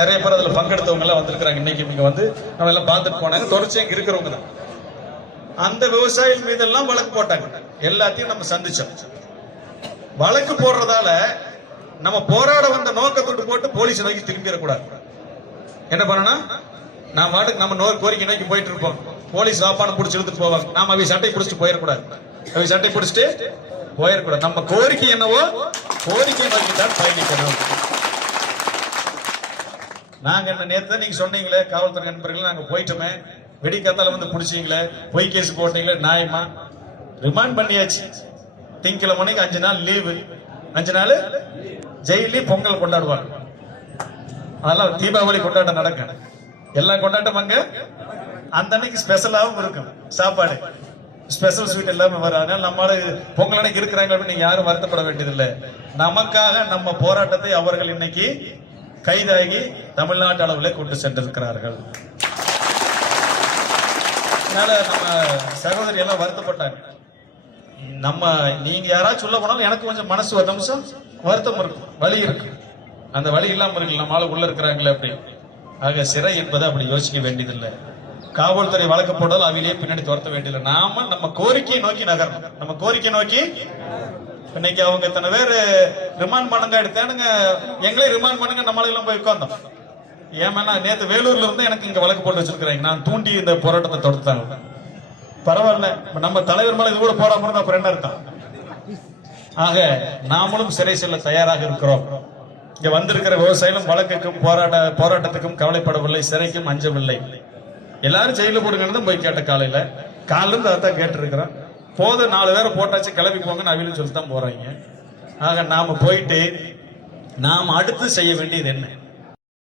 நிறைய பேர் அதுல பங்கெடுத்தவங்க எல்லாம் வந்திருக்காங்க. இன்னைக்கு இங்க வந்து நம்ம எல்லாம் பார்த்துட்டு போனாங்க. தொடர்ச்சி இங்க இருக்கிறவங்க தான். அந்த விவசாயிகள் மீதெல்லாம் வழக்கு போட்டாங்க. எல்லாத்தையும் நம்ம சந்திச்சோம். வழக்கு போடுறதால நம்ம போராட வந்த நோக்கத்தோடு போட்டு போலீஸ் நோக்கி திரும்பிடக்கூடாது. என்ன பண்ணணும், நான் பாட்டுக்கு நம்ம கோரிக்கை நோக்கி போயிட்டு இருப்போம். போலீஸ் வாப்பான பிடிச்சி இழுத்துட்டு போவாங்க. நாம அவை சட்டை பிடிச்சிட்டு போயிடக்கூடாது. அவை சட்டை பிடிச்சிட்டு போயிடக்கூடாது. நம்ம கோரிக்கை என்னவோ கோரிக்கை நோக்கி தான் பயணிக்கணும். நாங்க என்ன நேற்று நீங்க சொன்னீங்களே காவல்துறை நண்பர்கள், நாங்க போயிட்டோமே, வெடிக்காத்தால வந்து பிடிச்சீங்களே, பொய் கேஸ் போட்டீங்களே, நியாயமா ரிமாண்ட் பண்ணியாச்சு. திங்கக்கிழமைக்கு 5 நாள் லீவு, 5 நாள் ஜெயிலி பொங்கல் கொண்டாடுவாங்க. அதெல்லாம் தீபாவளி கொண்டாட்டம் நடக்கும். எல்லாம் கொண்டாட்டம் அங்க அந்த அன்னைக்கு ஸ்பெஷலாவும் இருக்கும். சாப்பாடு ஸ்பெஷல் ஸ்வீட் எல்லாமே வரும். அதனால நம்மளால பொங்கல் அன்னைக்கு இருக்கிறாங்க அப்படின்னு நீங்க யாரும் வருத்தப்பட வேண்டியதில்லை. நமக்காக நம்ம போராட்டத்தை அவர்கள் இன்னைக்கு கைதாகி தமிழ்நாட்டு அளவில் கொண்டு சென்றிருக்கிறார்கள். அதனால நம்ம சகோதரி எல்லாம் வருத்தப்பட்டாங்க. நம்ம நீங்க யாராவது சொல்ல போனாலும் எனக்கு கொஞ்சம் மனசு ஒரு நிமிஷம் வருத்தம் இருக்கும், வலி இருக்கு. அந்த வலி இல்லாம இருக்கு, நம்ம ஆளு உள்ள இருக்கிறாங்களே அப்படி. ஆக சிறை என்பதை அப்படி யோசிக்க வேண்டியதில்லை. காவல்துறை வழக்கு போட்டாலும் அவையிலேயே பின்னாடி துரத்த வேண்டியதில்லை. நாம நம்ம கோரிக்கையை நோக்கி நகரணும். நம்ம கோரிக்கை நோக்கி இன்னைக்கு அவங்க இத்தனை பேர் ரிமாண்ட் பண்ணுங்க எடுத்தானுங்க, எங்களே ரிமாண்ட் பண்ணுங்க, நம்மளெல்லாம் போய் உட்கார்ந்தோம். ஏன்னா நேற்று வேலூர்ல இருந்து எனக்கு இங்க வழக்கு போட்டு வச்சிருக்கிறேன். நான் தூண்டி இந்த போராட்டத்தை தொடுத்தாங்க. பரவாயில்ல, நம்ம தலைவர் மேல இது கூட போடாம இருந்தா அப்புறம் என்ன அர்த்தம்? ஆக நாமளும் சிறை செல்ல தயாராக இருக்கிறோம். இங்க வந்திருக்கிற விவசாயிகளும் வழக்குக்கும் போராட்டத்துக்கும் கவலைப்படவில்லை, சிறைக்கும் அஞ்சவில்லை. எல்லாரும் ஜெயில போடுங்கன்னு போய் கேட்ட காலையில இருந்து அதான் கேட்டு இருக்கிறோம். போதும் 4 பேரை போட்டாச்சு, கிளம்பி போங்கன்னு அவிலும் சொல்லித்தான் போறாங்க. ஆக நாம போயிட்டு நாம அடுத்து செய்ய வேண்டியது என்ன?